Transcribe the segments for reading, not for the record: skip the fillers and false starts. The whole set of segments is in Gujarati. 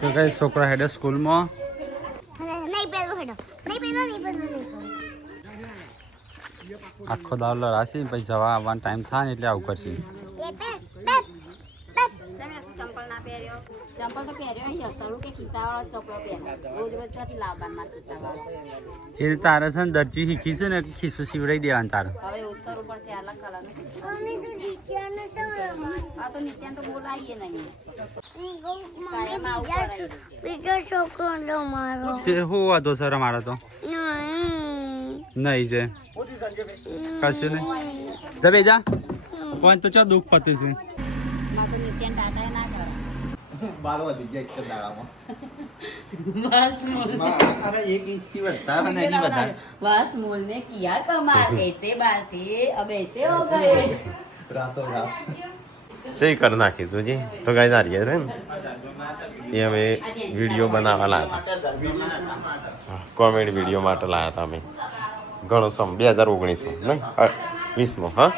તો કઈ છોકરા હેડે સ્કૂલમાં આખો દાવલો રાશી પછી જવા આવવાનો ટાઈમ થાય ને એટલે આવું કરશે. ચંપલ તો પહેર્યો હસરું કે ખિસ્સાવાળો કપડો પહેર્યો રોજ રોજ ક્યાંથી લાવવાના ખિસ્સાવાળો એ તારે છે ને દરજી શીખી છે ને ખિસ્સું સીવડાવી દેવાનું તારે. હવે ઉત્તર ઉપર છે અલગ કલરનું આ તો નિત્યાન તો બોલાવીએ નહીં કાયમ આવું કરાય બીજો છોકરો લો મારો તે શું વાંધો સર અમારે તો નહીં છે કશું નહીં જબે જા કોઈ તો ચો દુઃખ પતું છે. માં તો નિત્યાન ટાટા ના કરે બાર વધી જાય એક દાડામાં બસ મોલ અરે 1 ઇંચ થી વધતા અને નહીં વધારે बस मोल ने किया कमाल ऐसे बात है अब ऐसे हो गए રાતો રાત સહી કરી નાખી જોજી. તો ગાઈસ આ રહ્યા ને એ અમે વિડીયો બનાવવા લાયા હતા, કોમેડી વિડીયો માટે લાયા હતા અમે. ઘણો સમ 2019માં નહીં 20માં હા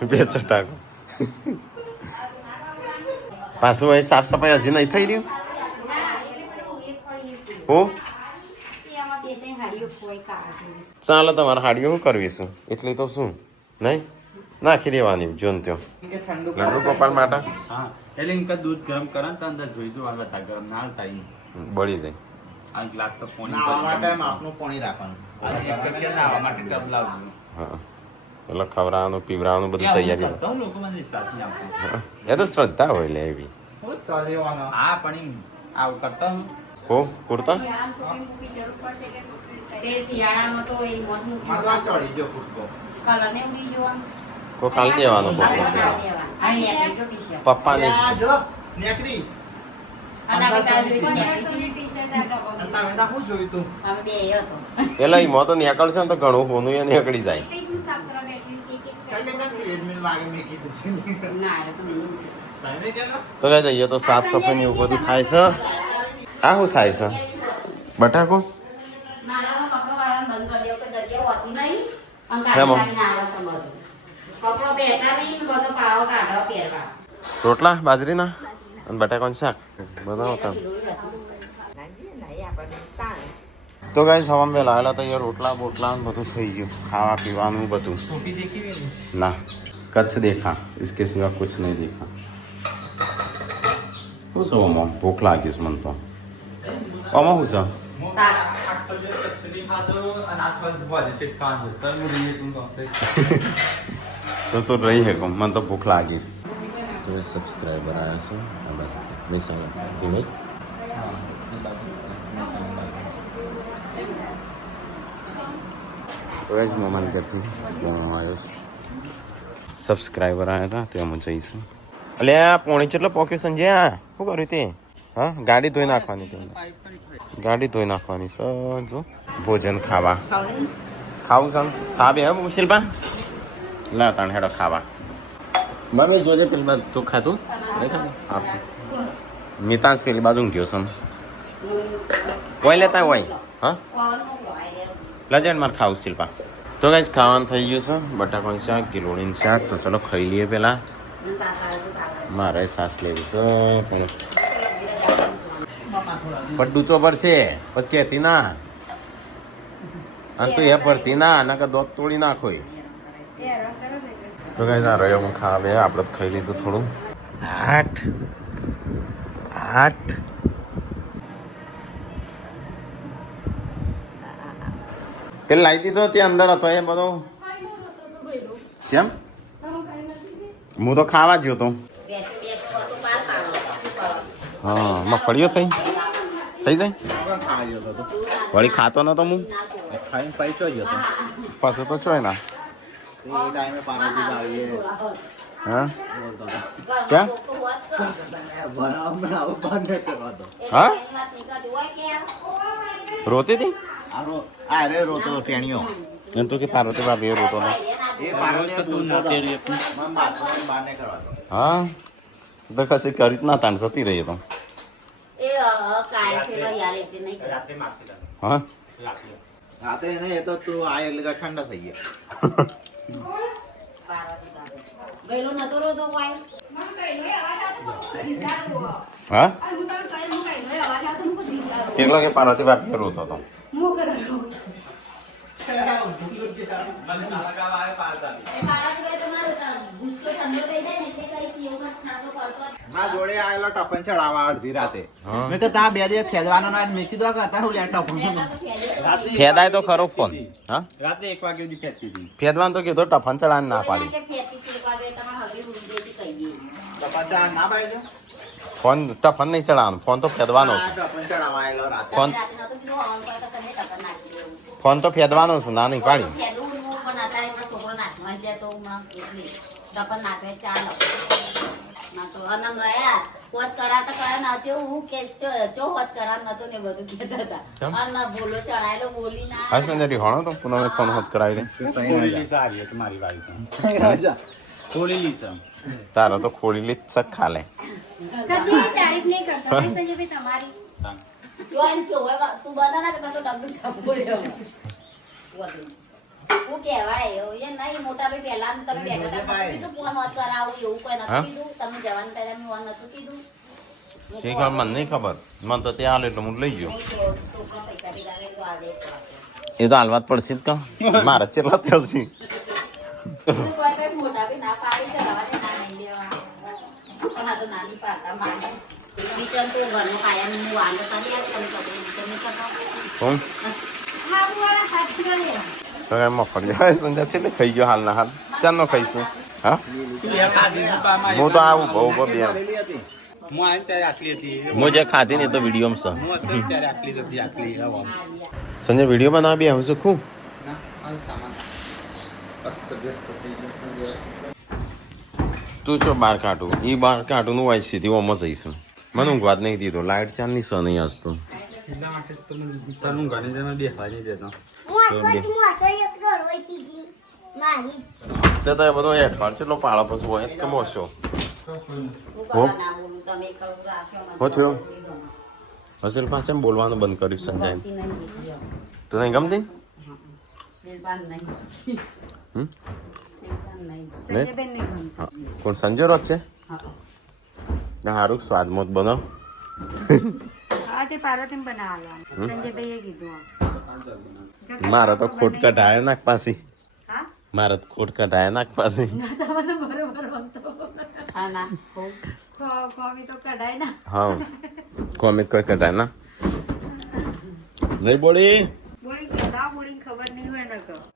2 પાછું અહીં સાફ સફાઈ હજી નહીં થઈ રહ્યું હો ચાલો તમારે હાડીઓ શું કરવી શું એટલે તો શું નહીં નાખી દેવાની જોન ત્યાં લડ્ડુ ગોપાલ માટે હા એટલે એમ કે દૂધ ગરમ કરે ને તો અંદર જોઈ દો આગળ તા ગરમ ના થાય બળી જાય. આ ગ્લાસ તો પાણી નાવા માટે માપનું પાણી રાખવાનું નાવા માટે ટબ લાવજો. હા એટલે ખવડાવવાનું પીવડાવવાનું બધું તૈયારી તો લોકો મને વિશ્વાસ નહીં આપતો. હા. એ તો શ્રદ્ધા હોય લે એવી હા પણ આવું કરતા હું હો કુર્તા તે શિયાળામાં તો એ મોત મૂકી માથા ચડી ગયો ફૂટકો કલર ને ઉડી જોવાનું કો કાલ દેવાનો પપ્પાને આ જો નેકરી અને આપણે કાલ જોઈ તો અને તમે ના શું જોયું તું અમે બે હતો પેલા ઈ મોતો નીકળશે ને તો ઘણું હોનું એ નીકળી જાય. લાગે મેં કીધું ના એ તો નહીં તમે કેજો તો કઈ જઈએ તો સાફ સફાઈ ને એવું બધું થાય છે. આ શું થાય છે બટાકો નાનામાં કપડો વાળાને બંધ કરી દેવો કે જગ્યા હોતી નહીં અને હેમો. કાઢીને આવે છે બધું કપડો પહેરતા નહીં ને બધો પાવો કાઢવા પહેરવા રોટલા બાજરીના અને બટાકાનું શાક બનાવો તમે. તો ગાઈસ હવામાં વહેલા આવેલા તો અહીંયા રોટલા બોટલા ને બધું થઈ ગયું ખાવા પીવાનું બધું. ના કચ્છ દેખા इसके सिवा कुछ नहीं देखा. શું છે ઓમાં ભૂખ લાગી છે મને તો. ઓમાં શું છે શાક તો રહી હે કોમ મને તો ભૂખ લાગી છે. તો સબસ્ક્રાઈબર આવ્યા છો બસ મહેસાણા દિવસ રોજ મોમાન કરતી ફોન આવ્યો છે. સબસ્ક્રાઈબર આવ્યા હતા તે અમે જઈશું. એટલે આ પોણી કેટલો પોક્યો સંજય આ શું કર્યું તે હા ગાડી ધોઈ નાખવાની તે ગાડી ધોઈ નાખવાની સર જો ભોજન ખાવા ખાવું સર ખા બે હે શિલ્પા લા તાણ હેડો ખાવા મમ્મી જોજે પેલી બાજુ તું ખાતું નહીં ખાતું હા મિતાંશ પેલી બાજુ ઊંઘ્યો છે કોઈ લેતા હોય હા લજણ મારે ખાવું શિલ્પા. તો ગાઈસ ખાવાનું થઈ ગયું છે બટાકાનું શાક ગિલોડીનું શાક. તો ચલો ખાઈ લઈએ પેલા મારે સાસ લેવી છે પણ ડૂચો પર છે પછી કહેતી ના અને તું એ ભરતી ના આના કે દોત તોડી નાખો. તો ગાઈસ આ રહ્યો હું ખાવા બે આપણે તો ખાઈ લીધું થોડું 8 પેલા લાવી દીધો ત્યાં અંદર હતો એ બધો કેમ હું તો ખાવા જ્યો તો હા મગફળીઓ થઈ જાય વળી ખાતો નતો હું ખાઈને પૈસો જ હતો પાછો તો ચોય ના એ ટાઈમે પારાજી આવીએ હા ક્યાં બનાવ બંધ કરવા દો હા રોતી હતી અરે રોતો ટેણીઓ એમ તો કે પાર્વતી ભાભી એ રોતો ને એ પારાજી તું નહોતી રહી બહાર નહીં કરવા દો હા તો કશી કરી ના તાણ જતી રહી તો એ કાય છે યાર એટલે નહીં હા રાતે નહીં એ તો તું આ એટલે ઠંડા થઈ ગયા ગયેલો નતો રોતો કોઈ હા એકલો કે પાર્વતી બાપી રોતો હતો મારા જોડે આવેલો ટપન ચડાવવા અડધી રાતે મેં તો ત્યાં બે દિવસ ખેલવાનો ના મેં કીધું કે અત્યારે હું લે ટપન ફેદાય તો ખરો ફોન હા રાત્રે 1 વાગે સુધી ખેંચતી હતી ફેદવાનું તો કીધું ટફન ચડાવવાનું ના પાડી ટપન ચડાવ ના પાડ્યો ફોન ટફન નહીં ચડાવવાનું ફોન તો ફેદવાનો છે ટપન ચડાવવા આવેલો રાતે ફોન ફોન તો ફેદવાનો છે ના નહીં પાડી ટપન નાખે ચાલો ના તો અનમ રહ્યા હોજ કરાતા કરે ના જેવું કે ચો હોજ કરા નતો ને બધું કહેતા હતા અન ના બોલો ચડાયેલો બોલી ના હા સંજય હોણો તો પુનઃ ફોન હોજ કરાવી દે મારી વાળી ખોલી લીધા તારો તો ખોલી લીધ સક ખાલે કદી તારીફ નહીં કરતા સંજયભાઈ તમારી જોન છો તું બનાના કે તો ડબલું સાંભળ્યો વધુ હું કહેવાય એ નહીં મોટા ભાઈ પહેલા તમે બેઠા હતા કીધું ફોન વાત કરાવું એવું કોઈ નથી કીધું તમે જવાનું પહેલા મેં ફોન નતું કીધું શીખવા મને નહીં ખબર મને તો ત્યાં હાલ એટલે હું લઈ ગયો એ તો હાલવા જ પડશે જ કા મારે ચેટલા થયો છે મોટા ભાઈ ના પાડી ચલાવવા છે ના નહીં લેવા પણ આ તો નાની પાડતા મારી વિચાર તો ઘરનો કાયમ હું વાંધો કરી તમે તમે કરતા કોણ તો એમ મફળી સંજા છે એટલે ખાઈ ગયો હાલના હાલ ચાંદનો ખાઈશું હા હું તો આવું બહુ બે હું આવીને ત્યારે આટલી હતી હું જે ખાધી ને તો વિડીયોમાં હું હતો ત્યારે આટલી જ હતી આટલી સંજય વિડીયો બનાવી બી આવું છું ખૂબ તું છો બાર કાઢું એ બાર કાઢું નું વાંચ સીધી ઓમાં જઈશું મને ઊંઘવા જ નહીં દીધો લાઇટ ચાંદની સો નહીં আসતો એટલા માટે તને ઘણી જણા દેખાય નહીં દેતો તે તો બધો હેઠવાડ ચેટલો પાળો પછી હોય કે મોશો હો થયો હસેલ પાછળ બોલવાનું બંધ કર્યું સંજય તો નહીં ગમતી કોણ સંજય રોજ છે સારું સ્વાદ મોત બનાવ મારે તો ખોટ કઢાય નાખ પાછી મારે તો ખોટ કઢાય નાખ પાછી હા કોમિક કોઈ કઢાય ના નહીં બોલી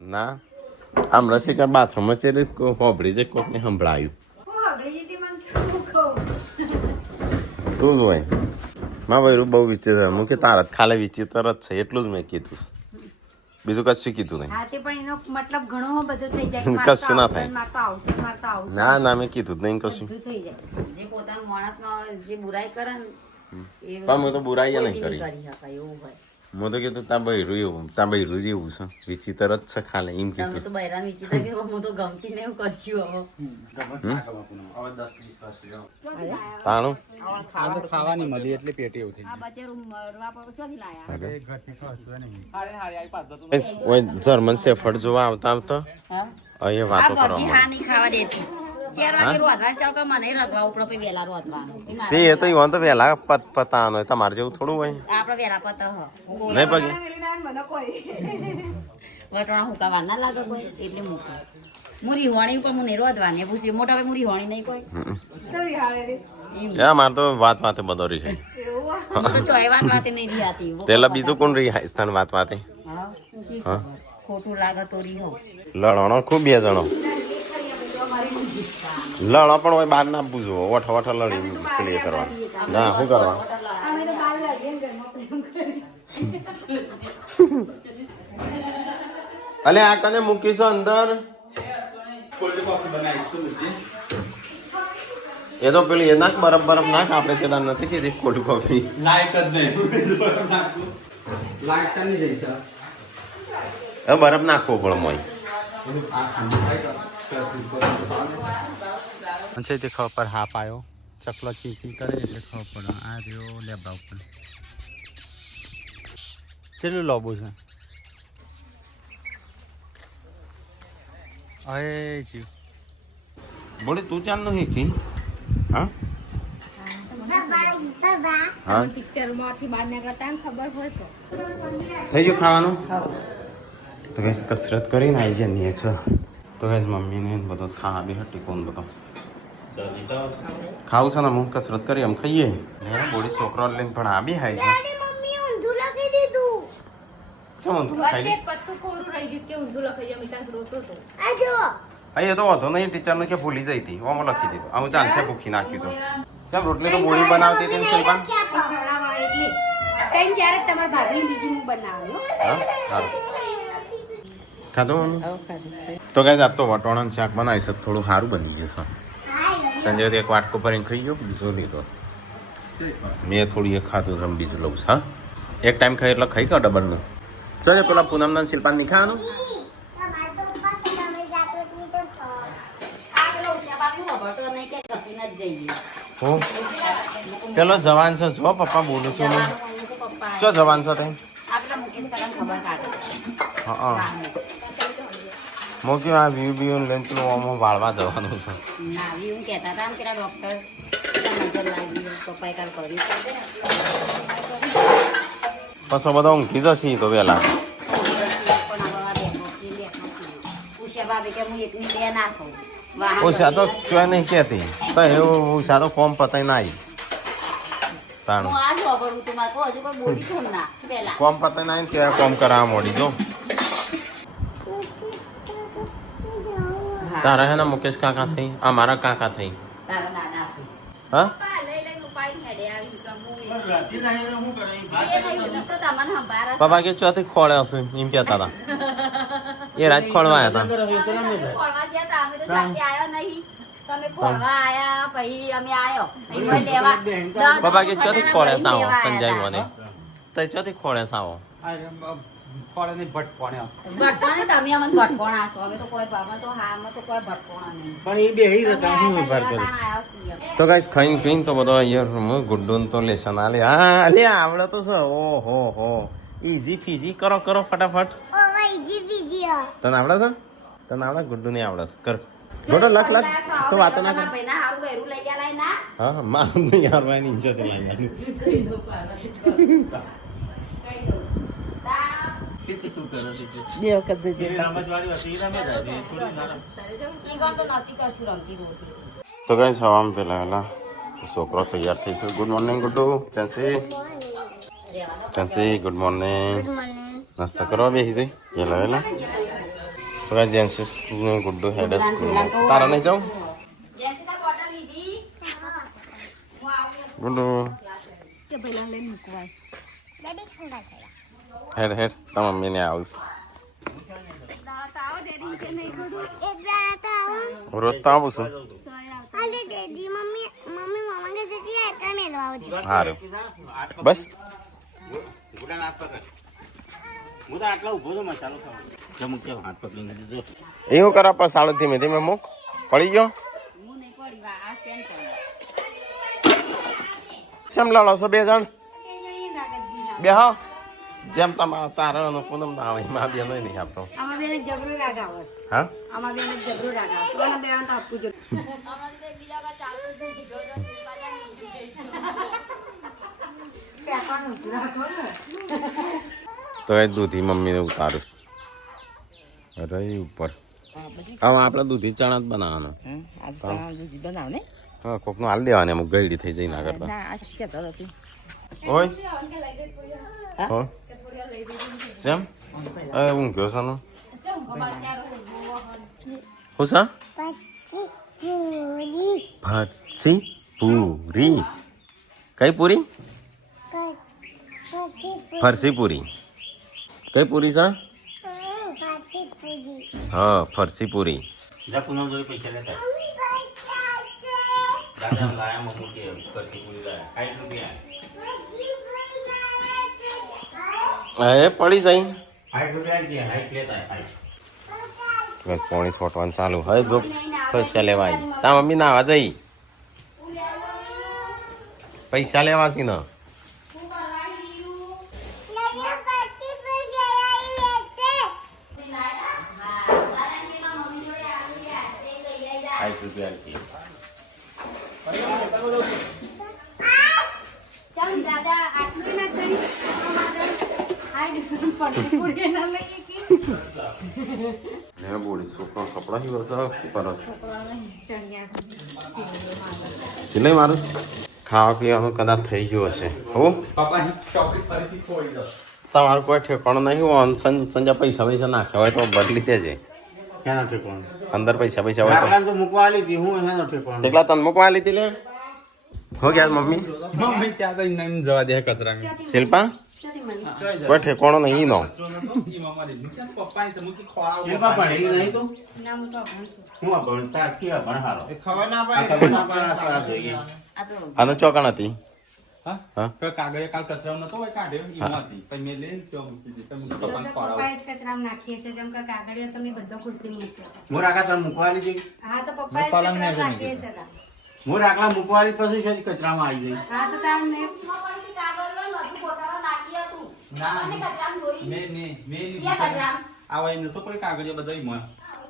ના આમ રસિકા બાથરૂમમાં છે હોબળી છે કોકને સંભળાયું તું જ હોય માં ભાઈ બહુ વિચિત્ર હું કે તારા ખાલે વિચિત્ર જ છે એટલું જ મેં કીધું બીજું કશું કીધું નહીં મતલબ ઘણો બધો થઈ જાય કશું ના થાય ના ના મેં કીધું જ નહીં કશું થઈ જાય જે પોતાના માણસનો જે બુરાઈ કરે ને પણ મેં તો બુરાઈ નહીં કરી કરી શકાય એવું હોય મેં તો કીધું ત્યાં બૈરું એવું ત્યાં બૈરું જેવું છે વિચિત્ર જ છે ખાલે એમ તમે કીધું તો બૈરાન વિચિત્ર કે હું તો ગમતી ને એવું કરશું તાણું આ તો ખાવાની મળી એટલે પેટ એવું થઈ આ બચારું મરવા પર ચોથી લાયા ઓય જર્મન શેફર્ડ જોવા આવતા આવતા અહીંયા વાતો આ બગી કરવા હા નહીં ખાવા દેતી 4 વાગે રોધવા ચાલ કે મને રધવા ઉપડો પછી વેલા રોધવાનું તે એ તો ઈવન તો વહેલા પતાવાનો હોય તમારે જેવું થોડું હોય આપણે વેલા પત હ નહીં પગે વટોણા હુકાવા ના લાગે કોઈ એટલે મૂકે મુરી હોણી ઉપર હું નહીં રોધવાની પૂછ્યું મોટા ભાઈ મુરી હોણી નહીં કોઈ મારે તો વાત વાતે બધો રહી છે હું તો ચોય વાત નહીં રીહાતી તેલા બીજું કોણ રહી સ્થાન વાત વાતે હા ખોટું લાગે તો રીહો લડણો ખૂબ બે જણો લડો પણ હોય બહાર ના પૂછવો ઓઠ ઓઠ લડી ક્લિયર કરવા ના શું કરવા અલે આ કને મૂકીશો અંદર એ તો પેલી એ નાખ બરફ બરફ નાખ આપણે ત્યાં નથી કીધી કોલ્ડ કોફી લાઈટ જ નહીં લાઈટ ચાલી જઈ સર હવે બરફ નાખવો પડે મોય છે તે ખબર પર હાફ આવ્યો ચકલો ચીચી કરે એટલે ખબર પડે આ રહ્યો લેબડા ઉપર કેટલું લોબુ છે અરે જીવ બોલે તું ચાંદ નો હીખી હા બાબા હા પિક્ચરમાંથી બહાર નીકળતા ખબર હોય તો થઈ ગયું ખાવાનું તો ગેસ કસરત કરીને આવી જઈએ છો તો ગેસ મમ્મીને બધો ખાવા બી હટી કોણ બધો ખાવું છે ને હું કસરત કરી એમ ખાઈએ બોડી છોકરો લઈને પણ આ બી ખાય છે daddy મમ્મી ઊંધું લખી દીધું શું ઊંધું ખાઈ વચ્ચે પત્તું કોરું રહી ગયું કે ઊંધું લખાઈ જાય મિતાસ રોતો હતો આ જો અહીં એ તો વાંધો નહીં ટીચરને કે ભૂલી જઈ હતી ઓમાં લખી દીધું આવું ચાલશે ભૂખી નાખ્યું તો કેમ રોટલી તો બોડી બનાવતી હતી ને શિલ્પા ખવડાવવા એટલે કઈ જ્યારે તમારા ભાભી બીજી હું બનાવ્યો હા સારું ખાધું મમ્મી તો કઈ આજ તો વટોણાનું શાક બનાવીશ તો થોડું સારું બની જશે સંજય એક વાટકો ભરીને ખાઈ ગયો બીજો લીધો મેં થોડી એક ખાધું તમે બીજું લઉં છું હા એક ટાઈમ ખાઈ એટલે ખાઈ ગયો ડબલનું ચાલો પેલા પૂનમના શિલ્પાન નહીં ખાવાનું તમાર તો ઉપવાસ છે, તમે જાગૃતિ તો ખાઓ. આ પેલો ઉઠ્યા બાપુ ખબર તો નહીં કે કસીને જ જઈએ હું પેલો જવાન છે જો પપ્પા બોલું છું હું પપ્પા જો જવાન છે તે આપડે મુકેશ કાકાને ખબર કાઢે હા મોક્યું આ વ્યૂ વ્યૂ લઈને પેલું આમાં વાળવા જવાનું છે ના એવું કહેતા હતા આમ પેલા ડોક્ટર નજર લાગી પપ્પાએ કાલ કર્યું પછી બધા ઊંઘી જશે તો વહેલા પણ આવા પૂછ્યા ભાભી કે હું એકની બે ના ખાઉં ઉષા તો ચોય નહીં કહેતી તો એવું ઉષા તો ફોર્મ પતાઈ ના આવી તાણું હું આ જ વાપરું તું મારે હજુ કોઈ બોલી છું ના પેલા ફોર્મ પતાઈ ના આવીને ત્યાં કોમ કરાવવા મોડી જો તારા હે ને મુકેશ કાકા થઈ આ મારા કાકા થઈ તારા નાના હા પપ્પા લઈ લઈને ઉપાડી હેડે આવી તો તમને સંભાળે પપ્પા કે ચોથી ખોળે હશે એમ કહેતા હતા એ રાત ખોળવા આવ્યા હતા ખોળવા ગયા તા અમે તો સાથે આવ્યો નહીં તમે ખોળવા આયા પછી અમે આયો અહીં લેવા પપ્પા કે ચોથી ખોળે સાવો સંજય મને તો ચોથી ખોળે સાવો ખોળાની ભટકોણે ભટકોણે તમે અમને ભટકોણા છો અમે તો કોઈ અમે તો હા અમે તો કોઈ ભટકોણા નહીં પણ એ બે હતા હું ઉભાર કરું તો ગાઈસ ખાઈને પીને તો બધો અહીંયા ગુડ્ડુન તો લેશન આલે હા લે આવડે તો છે ઓહો હો ઈઝી ફીજી કરો કરો ફટાફટ ઓ ભાઈ જી બીજી તને આવડે છે તને આવડે ગુડ્ડુ નહીં આવડે છે કર ગોડો લખ લખ તો વાતો ના કર ભાઈ ના હારું બેરું લઈ ગયા લાઈ ના હા માં નહીં હારવાની ઇજ્જત લાવી ઈ ગણ તો નથી કરશું રમતી રોતી તો ગાઈસ હવામાં પેલા પેલા છોકરો તૈયાર થઈ છે ગુડ મોર્નિંગ ગુડ્ડુ ચાંસી ગુડ મોર્નિંગ નાસ્તા કરવા બેસી જઈ પેલા પેલા તો ગાઈસ જેન્સિસ ગુડ્ડુ હેડ સ્કૂલ તારા નહીં જાઉં જેસીના બોટલ લીધી ગુડ્ડુ કે પહેલા લઈને મૂકવાય daddy ઠંડા થયા હેડ હેડ તારા મમ્મીને આવીશ એક દાડા તો રોજ તો આવું છું અરે daddy મમ્મી મામા કે જતી આ એટલે મેલવા આવજો સારું બસ હું તો આટલા ઉભો છું મસાલો જમુક કે હાથ પકડીને જો એવું કરા પણ સાડો ધીમે ધીમે મૂક પડી ગયો હું નહીં પડી આ સ્ટેન્ડ પર ચમ લડો છો બે જણ બે હા જેમ તમારા તારા અને પૂનમ ના આવે એમાં બે નહીં આપતો આમાં બેને જબરો રાગ આવસ હા આમાં બેને જબરો રાગ આવસ ઓના બેન તો આપવું જો તો એ દૂધી મમ્મીને ઉતારું રહી ઉપર હવે આપણે દૂધી ચણા જ બનાવવાનો હા કોકનું હાલ દેવાને અમુક ગઈડી થઈ જઈને આગળ તો ઓય હો જેમ એ ઊંઘ્યો છે ને હું છે પછી પૂરી ફરસી પૂરી કઈ પૂરી પછી ફરસી પૂરી કઈ પૂરી છે પછી પૂરી હા ફરસી પૂરી જા પૂનમ જોડે પૈસા લેતા દાદા લાયા મમ્મી કે કરતી પૂરી લાયા 60 રૂપિયા એ પડી જાય 60 રૂપિયા દે હાઈટ લેતા હાઈટ પોણી છોટવાનું ચાલુ હવે જો પૈસા લેવા આવી તા મમ્મી નાવા જઈ પૈસા લેવા છે ને પૂરી ના લઈએ કે મેં બોલી છોકરો કપડા હી વસ પરસ સિલાઈ મારું ખાવા પીવાનું કદાચ થઈ ગયું હશે હો પપ્પાની ચોકડી ફરીથી ખોઈ દો. તમારું કોઈ ઠેકાણું નહીં હોય સંજય પૈસા નાખ્યા હોય તો બદલી દેજે ક્યાં ઠેકોણ અંદર પૈસા હોય તો તો મૂકવા લીધી હું એનો ઠેકોણ તેટલા તન મૂકવા લીધી લે હો ગયા મમ્મી મમ્મી ત્યાં તો એમને એમ જવા દે કચરામાં. શિલ્પા કોઈ ઠેકાણો નહીં નો પપ્પાની તો મૂકી ખોળાવો. શિલ્પા ભણેલી નહીં તું ના હું તો અભણ છું. હું આ ભણતા કેવા ભણ હારો એ ખબર ના આ પડે. ખબર ના પડે આ સારા જોઈએ આનો ચોકણ હતી હા? હા? પેલો કાગળિયો કાલ કચરામાં નતો હોય કાઢ્યો એમાં હતી. પછી મેં લઈને ત્યાં મૂકી દીધી. તમે પપ્પાને ખોળાવો. પપ્પાએ જ કચરામાં નાખીએ છે જેમ કે કાગળિયો તો મેં બધો ખુરશી મૂક્યો હતો. હું રાખા તમે મૂકવા લીધી હા તો પપ્પાએ જ કચરામાં નાખીએ છે તા. હું રાખલા મૂકવા લીધી પછી છે કચરામાં આવી ગઈ હા તો તાર મેં પપ્પાની કાગળ લઈને બધું ગોઠવવા નાખી હતું. ના. અને કચરામાં જોઈ. મેં ચિયા કચરામાં? આ હોય નતો કોઈ કાગળિયો બધો એમાં.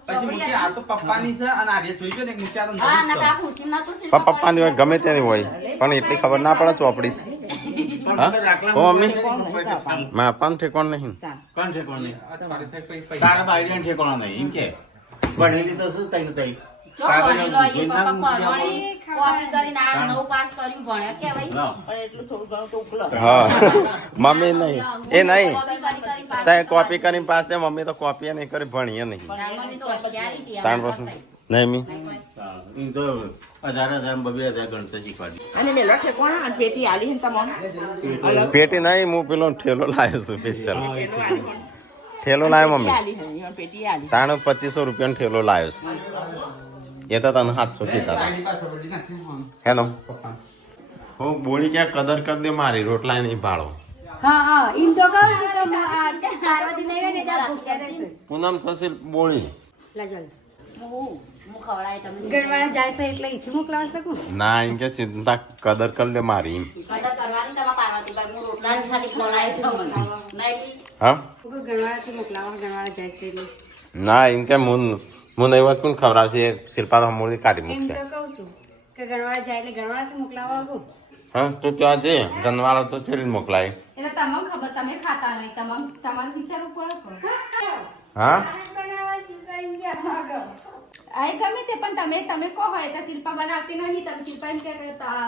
પછી મૂકી આ તો પપ્પાની છે અને આ જોઈ ગયો ને એક મૂકી આ તો હા નવી જ ના છે. કા ખુરશીમાં તો શિલ્પા પપ્પાની હોય ગમે તેની હોય પણ એટલી ખબર ના પડે ચોપડીશ હા ઓ મમ્મી મારા પપ્પાનું ઠેકાણ નહીં કોણ ઠેકોણ નહીં અઠવાડિયે થાય પછી પૈસા. તારા બાયડીને ઠેકોણ નહીં એમ કે ભણેલી તો શું તઈ તઈ જો ભણેલો એ પપ્પા ભણી કોપી કરીને આ 9 પાસ કર્યું ભણ્યો કેવાય. હા મમ્મી નહીં એ નહીં કોપી કરી પાસ તે કોપી કરીને પાસે મમ્મી તો કોપી નહીં કરી ભણીએ નહીં મમ્મી તો હોશિયારી હતી. તાર પછી નહીં મી એમ તો 1000 2,000 ગણતરી શીખવાડી અને મેલો છે કોણ આ પેટી આલી હે તમને અલગ પેટી નહીં હું પેલો ઠેલો લાવ્યો છું સ્પેશિયલ ઠેલો લાવ્યો મમ્મી આલી હે એમાં પેટી આલી તાણ 2500 રૂપિયાનો ઠેલો લાવ્યો છું એ તો તને 700 કીધા હતા આની પાછળ વળી નાખી હા. હેનો પપ્પા. હું બોલી ક્યાં કદર કરી દે મારી રોટલા નહીં ભાળો હા હા એમ તો કહું છું કે પાર્વતી નહીં હોય ને ત્યાં ભૂખ્યા રહેશે. પૂનમ સસીલ બોલી લા જલ હું ખવડાય તમે ગણવાળા જાય છે એટલે અહીંથી મોકલાવી શકું ના એમ કે ચિંતા કદર કરી લે મારી એમ મદદ કરવાની તમારા પાર્વતીભાઈ. હું રોટલા જ ખાલી ખવડાય તમને નહીં. હા હું ગણવાળાથી મોકલાવા ગણવાળા જાય છે એટલે ના એમ કે હું નહીં વાત કોણ ખવડાવશે શિલ્પા તો મૂળ કાઢી એમ મૂકશે તો કહું છું કે ગણવાળા જાય એટલે ગણવાળાથી મોકલાવા આવું. હા તો ત્યાં જઈ ગનવાળો તો છેલ્લી મોકલાય એટલે તમને ખબર તમે ખાતા નહીં તમારે વિચારવું પડે હા આય ગમે તે પણ તમે કહો હોય તો શિલ્પા બનાવતી નહીં તમે શિલ્પા એમ કે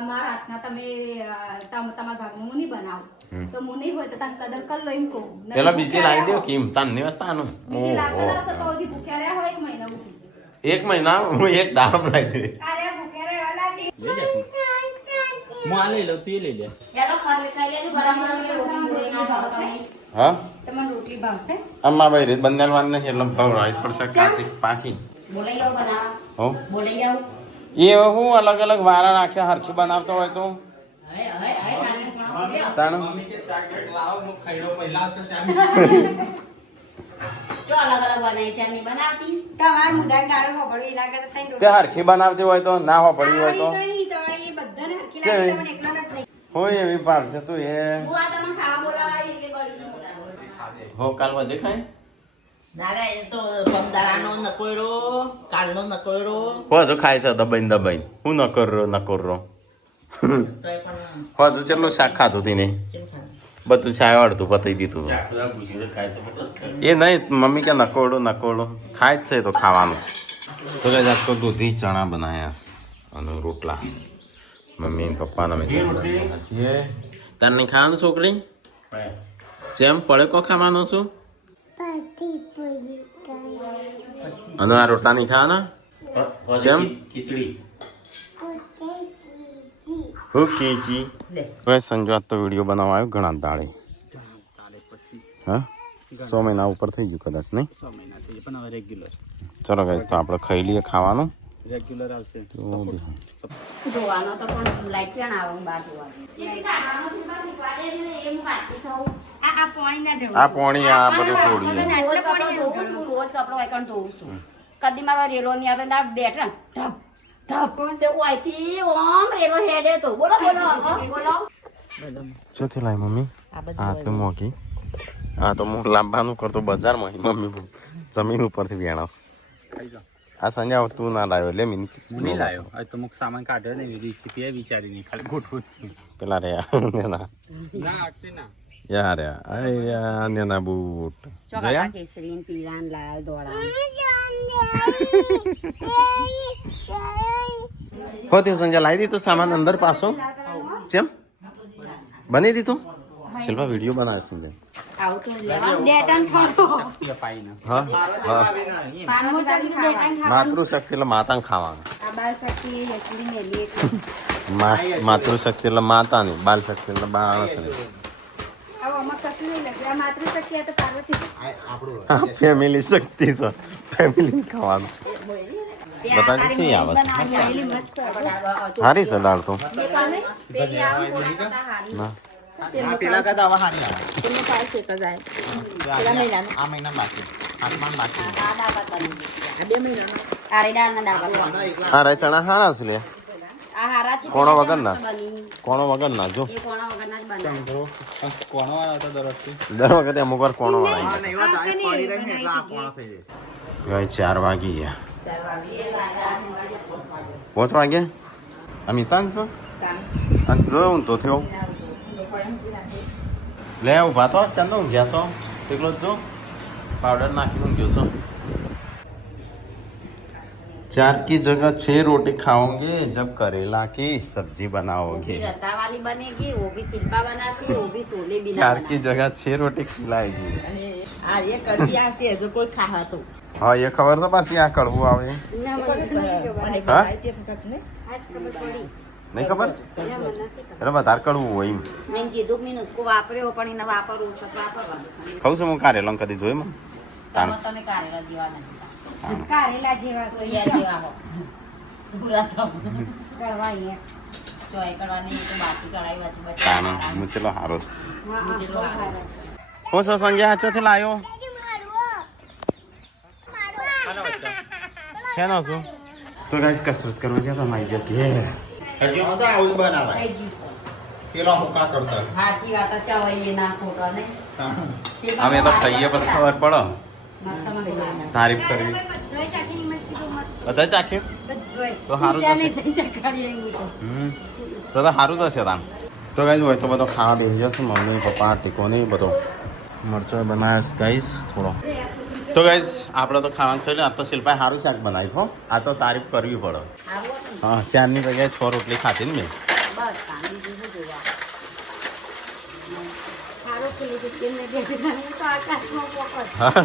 મારા હાથના તમે તમારા ભાગમાં હું નહીં બનાવું તો હું નહીં હોય તો તમે કદર કર લો એમ કહું પેલા બીજી લાવી દો કેમ તાન નહીં તાનું બીજી લાગતા હશે તો હજી ભૂખ્યા રહ્યા હોય 1 મહિના ઉઠી એક મહિના હું એક દાડમ લાવી દે અરે ભૂખ્યા રહ્યા લાગી લઈ જા. હું આ લઈ લઉં તું એ લઈ લે. ચાલો ખાઈ લેજો બરાબર રોટલી પૂરી ના ભાવશે. હા તમને રોટલી ભાવશે આમાં ભાઈ રીત બંધારવાની નહીં એટલે ભવરાય પડશે કાચી પાકી બોલાઈ આવો બનાવો. હો બોલાઈ આવો. એ હું અલગ અલગ વારા નાખ્યા હરખી બનાવતો હોય તો તાણ મમ્મી કે શાક લાવો હું ખાઈ લઉં પહેલા આવશે શાક. જો અલગ અલગ બનાવી છે એમની બનાવતી. તમારે મુંડા ગાળો ખબર એના કરતા તઈ તે હરખી બનાવતી હોય તો ના હો પડી હોય તો બધાને હરખી છે. લાગે તમને એકલા નથી હોય એવી ભાવશે તું એ હું આ તમને ખાવા બોલાવા આવી એટલે બળી છે મોટા. હો કાલ વજે ખાય દાદા એ તો પમદારાનો નકોયરો કાલનો નકોયરો હજુ ખાય છે દબાઈને દબાઈને હું ન કરો તોય પણ હજુ ચેટલું શાક ખાધું તીને કેમ ખાય બધું છાય અડધું પતાઈ દીધું એ નહીં મમ્મી કે નકોડું ખાય જ છે તો ખાવાનું તો કે આજ તો દૂધી ચણા બનાવ્યા છે અને રોટલા મમ્મી ને પપ્પા ને હસીએ તાર નહીં ખાવાનું છોકરી જેમ પડે કો ખાવાનો છું અને આ રોટલા નહીં ખાવાના જેમ ખીચડી હું કીચી હવે સંજવાત તો વિડીયો બનાવવા આવ્યો ઘણા દાડે હા 100 મહિના ઉપર થઈ ગયું કદાચ નહીં 6 મહિના થઈ ગયા, પણ હવે રેગ્યુલર ચલો ગાઈસ તો આપણે ખાઈ લઈએ ખાવાનું રેગ્યુલર આવશે. જોવાનો તો પણ લાઈટ છે ને આવું બહાર જોવાનું. જે કાઢવાનું શીખવાડે છે ને એ હું કાઢતી થઉં. આ પાણી ના ઢોળ આ પોણી આ બધું તોડીએ રોજ કપડો ધોઉં છું, રોજ કપડો વાયકણ ધોઉં છું. કદી મારો રેલો ની આવે ના બેઠા ધપ ધપ તે ઓયથી ઓમ રેલો હેડે તો બોલો બોલો બોલો. શું થયું લાઈ મમ્મી આ તો મોકી આ તો હું લાંબાનું કરતો બજારમાં મમ્મી જમીન ઉપરથી વેણાશ ખાઈ જાઓ. આ સંજય તું ના લાવ્યો એટલે હું નહીં લાવ્યો. હવે તો અમુક સામાન કાઢ્યો ને રેસીપી વિચારી નહીં ખાલી ગોઠવું જ છું. પેલા રે ના ના આગતી ના યાર યાર નેના બૂટ ચોકાતા કેસરી ને પીળા ને લાલ ધોળા હો તે સંજય લાવી દીધું સામાન અંદર પાછો ચેમ બની દીધું શિલ્પા વિડીયો બનાવે સંજય આવું તો લેવાનું ડેટાન ખાતો હા હા પાનમો તારી ડેટાન ખાવાનું માતૃશક્તિ એટલે માતાને ખાવાનું આ બાર શક્તિ એકલી મેલી માતૃશક્તિ એટલે માતાની બાલ શક્તિ એટલે બાળકની હવે આમાં કશું નહીં લાગે આ માતૃશક્તિ આ તો પાર્વતી હા ફેમિલી શક્તિ છે ફેમિલી ખાવાનું બતાવી શું આવે છે પેલી મસ્ત સારી છે દાળ તો પેલી આવું કોના કરતા હારી ના આ પેલા કરતા હવે હારી આવે. તમને પાસ એક જ આવે આ મહિના બાકી આસમાન બાકી આ દાળ ભાત બની આ 2 મહિનાનો આરી દાળ ના દાળ ભાત હા રે ચણા હારા છે લે આ હારા છે કોણો વગરના? બની કોણો વગર ના જો એ કોણા વગરના જ બને કોનો વાળા હતા દર વખતે દર વખતે અમુક વાર કોણો વાળા અને એવા દાળ પડી રહે ને એટલે આ કોણો થઈ જશે. 4 વાગી ગયા 5 વાગ્યા અમિતાન છો અને જોયું તો થયો લે ઉભા તો ચંદો ઊંઘ્યા છો એકલો જ જો પાવડર નાખી ઊંઘ્યો છો 4 की जगह 6 रोटी खाओगे जब करेला की सब्जी बनाओगे रसा वाली बनेगी वो भी शिल्पा बनाती है वो भी सोले बिना 4 की जगह 6 रोटी खिलाएगी અને આ એ કરતી આવતી હજુ કોઈ ખાવા તો हाँ ये खबर तो पास यहाँ कड़વું આવે અને હા? બનાવી તે ફક્ત ને आज खबर पड़ी નહીં ખબર એટલે વધારે કડવું હોય એમ मैंने कीधું કે મેં उसको વાપર્યો પણ એને વાપરવું છે વાપરવાનું ખાઉં છું હું કારેલા કદી જોયું મને તમે કારેલા જેવા નથી કારેલા જેવા છે સોયા જેવા હો પૂરા તો કરવા અહીંયા ચોય કરવાની તો બાકી કઢાઈ વાસી બચી તાનો હું ચલો હારો છે જેટલો હારો હો સો સંજય હાચોથી લાયો કેનો છું તો ગાઈસ કસરત કરવા ગયા તો મારી જતી હજુ તો આવું જ બનાવાય પેલો હુક્કા કરતા સાચી વાત ચવાઈએ ના ખોટો ને અમે તો ખાઈએ બસ ખબર પડો મસ્ત મને તારીફ કરવી જોઈ ચાખી મસ્તી તો મસ્ત બધા ચાખ્યું જોઈ તો સારું ઈશાને થશે જઈ ચખાડીએ હું તો તો સારું થશે તાન તો ગાઈસ હોય તો બધો ખાવા બેસી જશે મમ્મી પપ્પા ટીકો નહીં બધો મરચો બનાવ્યો ગાઈસ થોડો તો ગાઈસ આપણે તો ખાવાનું ખાઈ લે આ તો શિલ્પાએ સારું શાક બનાવ્યું હો આ તો તારીફ કરવી પડે આવું હતું હા 4ની જગ્યાએ 6 રોટલી ખાધી ને મેં બસ કાંદી બીજું જોવા સારો ખુલી કે તેમને કે તો આકાશમાં પોકટ હા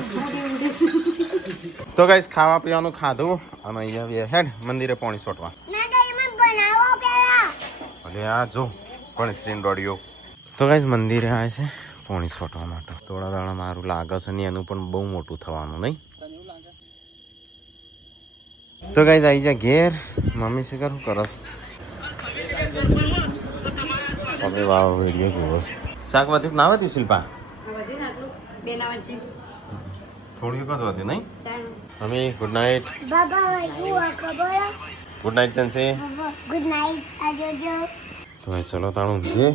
તો ગાઈસ ખાવા પીવાનું ખાધું અને અહીંયા હેડ મંદિરે પાણી છોટવા ના ડેરી માં બનાવો પેલા અરે આ જો પણ સ્ક્રીન દોડ્યો તો ગાઈસ મંદિરે આવે છે પાણી છોટવા માટે થોડા દાડા મારું લાગે છે ને એનું પણ બહુ મોટું થવાનું નહીં તો ગાઈસ આવી જા ઘેર મમ્મી શું કરું કરસ હવે વાવ વિડીયો જોવો શાક વધ્યું ના વધ્યું શિલ્પા વધુ ને આટલું બેના વચ્ચે થોડું જ વધ્યું નહીં મમ્મી ગુડ નાઇટ બાબા હું ખબર ગુડ નાઇટ ચંસી ગુડ નાઇટ આજે જો તો ચલો તાણું જે